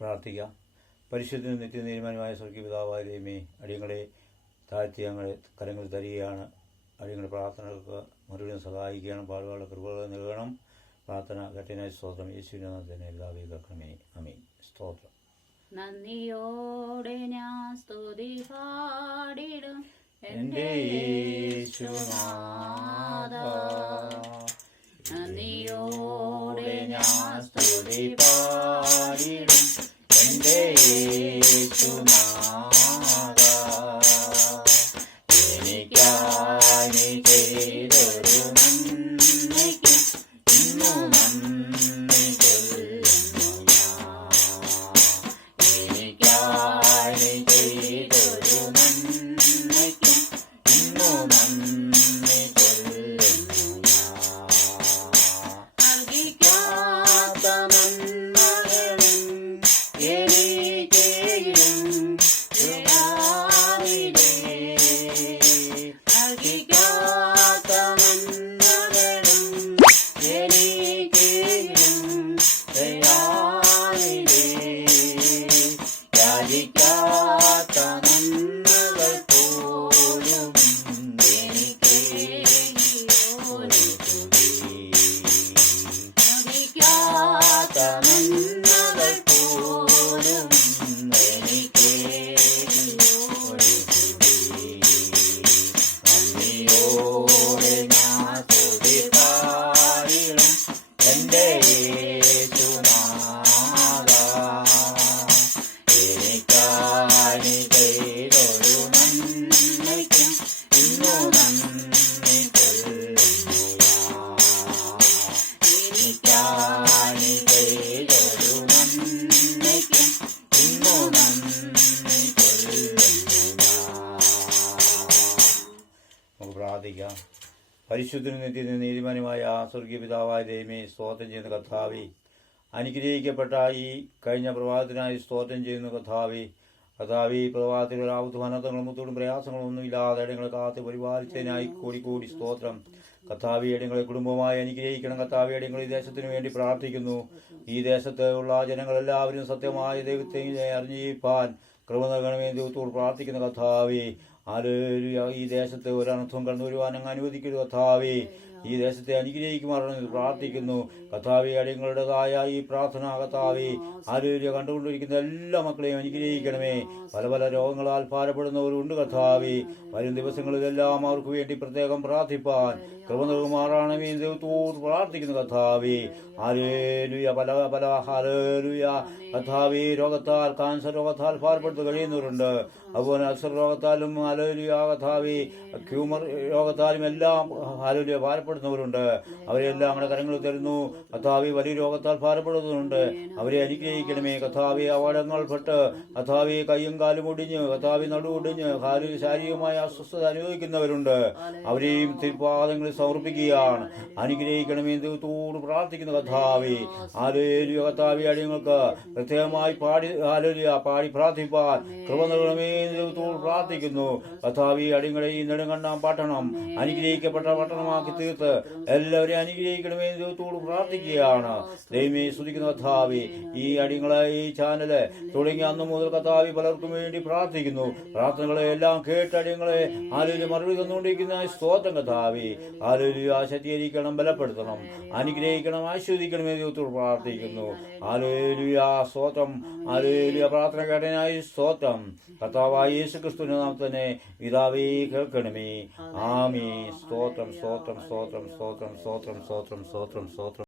പ്രാർത്ഥിക്കാം. പരിശുദ്ധനും നിത്യനിരുമാനുമായ സ്വർഗീയ പിതാവായ ദൈവമേ, അടിയങ്ങളെ താഴ്ത്തി ഞങ്ങളെ കരങ്ങൾ തരികയാണ്. അടിയങ്ങളുടെ പ്രാർത്ഥനകൾക്ക് മറുപടിയും സഹായിക്കണം. പാടുകളുടെ കൃപകൾ നൽകണം. പ്രാർത്ഥന കഠിനായ സ്തോത്രം. യേശുവിനെ തന്നെ എല്ലാവരും കേൾക്കണമേ. ആമേൻ. സ്തോത്രം. നന്ദിയോടെ ഞാൻ സ്തുതി പാടിടും എൻ്റെ യേശുനാഥാ. നന്ദിയോടെ ഞാൻ സ്തുതി പാടിടും എൻ്റെ യേശുനാഥാ. എനിക്കായി നീ ചെയ്തൊരു നന്മയ്ക്ക് ഇന്നു നന്ദി ചൊല്ലുന്നു ഞാൻ. എനിക്കായി നീ ചെയ്തൊരു നന്മയ്ക്ക് ഇന്നു നന്ദി ചൊല്ലുന്നു ഞാൻ. നൽകിക്കാത്ത നന്മകളും എനിക്കെങ്കിലും ദയാവിധേ. നൽകിക്കാത്ത നന്മകളും എനിക്കെങ്കിലും ദയാവിധേ. യാചിക്കാത്ത നന്മകൾ പോലും എനിക്കേകിയോനെ സ്തുതി. യാചിക്കാത്ത നന്മകൾ പോലും എനിക്കേകിയോനെ സ്തുതി. നന്ദിയോടെ ഞാൻ സ്തുതി പാടിടും എൻ്റെ യേശുനാഥാ. എനിക്കായി നീ ചെയ്തൊരു നന്മയ്ക്കും ഇന്നു നന്ദി ചൊല്ലുന്നു ഞാൻ. എനിക്കായി നീ ചെയ്തൊരു നന്മയ്ക്കും ഇന്നു നന്ദി ചൊല്ലുന്നു ഞാൻ. നമുക്ക് പ്രാർത്ഥിക്കാം. പരിശുദ്ധനും നിത്യനും നീതിമാനുമായ സ്വർഗീയ പിതാവായ ദൈവമേ, സ്തോത്രം ചെയ്യുന്ന കർത്താവേ, അനുഗ്രഹിക്കപ്പെട്ട ഈ കഴിഞ്ഞ പ്രഭാതത്തിനായി സ്തോത്രം ചെയ്യുന്ന കർത്താവേ, ഈ പ്രഭാതത്തിലുള്ള ആവുധനങ്ങളും മുത്തോടും പ്രയാസങ്ങളും ഒന്നുമില്ലാതെ ഇടങ്ങളെ കാത്ത് പരിപാലിച്ചതിനായി കൂടി സ്തോത്രം. കർത്താവേ, ഇടങ്ങളെ കുടുംബമായി അനുഗ്രഹിക്കണം. കർത്താവേ, ഇടങ്ങൾ ഈ ദേശത്തിനു വേണ്ടി പ്രാർത്ഥിക്കുന്നു. ഈ ദേശത്ത് ഉള്ള ജനങ്ങളെല്ലാവരും സത്യമായ ദൈവത്തെ അറിഞ്ഞിപ്പാൻ കൃപ നൽകണമേ ദൈവത്തോട് പ്രാർത്ഥിക്കുന്ന കർത്താവേ. ഹല്ലേലൂയ. ഈ ദേശത്ത് ഒരനർത്ഥം കടന്നു വരുവാൻ അങ്ങ് അനുവദിക്കരുത് കർത്താവേ. ഈ ദേശത്തെ അനുഗ്രഹിക്കുമാറണമെന്ന് പ്രാർത്ഥിക്കുന്നു കർത്താവേ. അടിയങ്ങളുടേതായ ഈ പ്രാർത്ഥന കർത്താവേ, ഹല്ലേലൂയ, കണ്ടുകൊണ്ടിരിക്കുന്ന എല്ലാ മക്കളെയും അനുഗ്രഹിക്കണമേ. പല പല രോഗങ്ങളാൽ ഭാരപ്പെടുന്നവരുണ്ട് കർത്താവേ. വരും ദിവസങ്ങളിലെല്ലാം അവർക്ക് വേണ്ടി പ്രത്യേകം പ്രാർത്ഥിപ്പാൻ കൃപ നൽകുമാറാണമേ ദൈവത്തോട് പ്രാർത്ഥിക്കുന്നു കർത്താവേ. ഹല്ലേലൂയ. പല പല ഹല്ലേലൂയ കർത്താവേ, രോഗത്താൽ കാൻസർ രോഗത്താൽ ഭാരപ്പെടുത്തു കഴിയുന്നവരുണ്ട്. അതുപോലെ അൾസർ രോഗത്താലും ഹല്ലേലൂയ കർത്താവേ, ട്യൂമർ രോഗത്താലും എല്ലാം ഹല്ലേലൂയ ഭാരപ്പെടുന്നവരുണ്ട്. അവരെല്ലാം നമ്മുടെ കരങ്ങളിൽ തരുന്നു കർത്താവേ. വലിയ രോഗത്താൽ ഭാരപ്പെടുന്നവരുണ്ട്. അവരെ അനുഗ്രഹിക്കണമേ കർത്താവേ. അപകടങ്ങൾ പെട്ട് കർത്താവേ കയ്യും കാലും ഒടിഞ്ഞ് കർത്താവേ നടുവൊടിഞ്ഞ് ശാരീരികമായ അസ്വസ്ഥത അനുഭവിക്കുന്നവരുണ്ട്. അവരെയും തിരുപ്പാദങ്ങളിൽ സമർപ്പിക്കുകയാണ്. അനുഗ്രഹിക്കണമേ ദൈവത്തോട് പ്രാർത്ഥിക്കുന്ന കർത്താവേ. ഹല്ലേലൂയ കർത്താവേ, അടിയങ്ങൾക്ക് പ്രത്യേകമായി പാടി പ്രാർത്ഥിപ്പാൻ കൃപ നൽകണമേ ദൈവത്തോട് പ്രാർത്ഥിക്കുന്നു കർത്താവേ. അടിയങ്ങളെ ഈ നെടുങ്കണ്ണാം പട്ടണം അനുഗ്രഹിക്കപ്പെട്ട പട്ടണമാക്കി തീർത്ത് എല്ലാവരെയും അനുഗ്രഹിക്കണമേ ദൈവത്തോട് പ്രാർത്ഥിക്കുകയാണ്. ദൈവമേ, സ്തുതിക്കുന്ന കർത്താവേ, ഈ അടിയങ്ങളെ ഈ ചാനല് തുടങ്ങി അന്ന് മുതൽ കർത്താവേ പലർക്കും വേണ്ടി പ്രാർത്ഥിക്കുന്നു. പ്രാർത്ഥനകളെ എല്ലാം കേട്ട് അടിയങ്ങളെ ഹല്ലേലൂയ മറുപടി തന്നുകൊണ്ടിരിക്കുന്ന സ്തോത്രം കർത്താവേ. ഹല്ലേലൂയ. ശക്തീകരിക്കണം, ബലപ്പെടുത്തണം, അനുഗ്രഹിക്കണം, ആശീർവദിക്കണമേ ദൈവത്തോട് പ്രാർത്ഥിക്കുന്നു. ഹല്ലേലൂയ. സ്തോത്രം. ഹല്ലേലൂയ. പ്രാർത്ഥന കേട്ടതിനായി സ്തോത്രം. കർത്താവായ യേശുക്രിസ്തുവിന്റെ നാമത്തിൽ പിതാവേ കേൾക്കണമേ. ആമേൻ. സ്തോത്രം സ്തോത്രം സ്തോത്രം സ്തോത്രം സ്തോത്രം സ്തോത്രം സ്തോത്രം സ്തോത്രം.